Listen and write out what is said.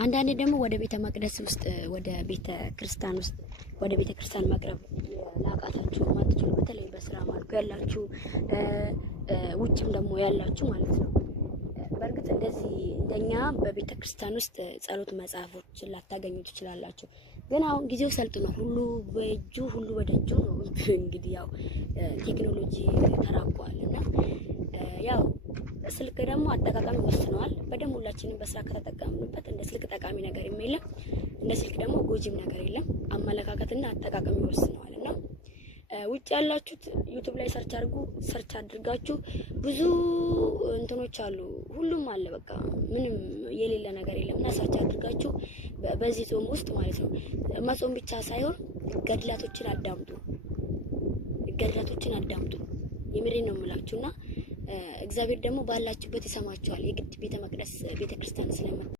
አንዳንዴ ደግሞ ወደ ቤተ መቅደስ ውስጥ ወደ ቤተ ክርስቲያን ውስጥ ወደ ቤተ ክርስቲያን መቅረብ ላቃታችሁ ማትችሉ በተለይ በስራ ማርኩ ያላችሁ ውጭም ደግሞ ያላችሁ ማለት ነው። በእርግጥ እንደዚህ እንደኛ በቤተ ክርስቲያን ውስጥ ጸሎት መጽሐፎችን ላታገኙ ትችላላችሁ። ግን አሁን ጊዜው ሰልጥኗል። ሁሉ በእጁ ሁሉ በደጁ ነው። እንግዲህ ያው ቴክኖሎጂ ተራቋልና ያው ስልክ ደግሞ አጠቃቀም ወስነዋል። በደንብ ሁላችንም በስራ ከተጠቀምንበት እንደ ስልክ ጠቃሚ ነገር የለም፣ እንደ ስልክ ደግሞ ጎጂም ነገር የለም። አመለካከትና አጠቃቀም ይወስነዋልና ውጭ ያላችሁት ዩቲዩብ ላይ ሰርች አድርጋችሁ ብዙ እንትኖች አሉ፣ ሁሉም አለ። በቃ ምንም የሌለ ነገር የለምና ሰርች አድርጋችሁ በዚህ ጾም ውስጥ ማለት ነው መጾም ብቻ ሳይሆን ገድላቶችን አዳምጡ። የምሬን ነው የምላችሁና እግዚአብሔር ደግሞ ባላችሁበት ይሰማችኋል። የግድ ቤተ መቅደስ ቤተ ክርስቲያን ስለመጣ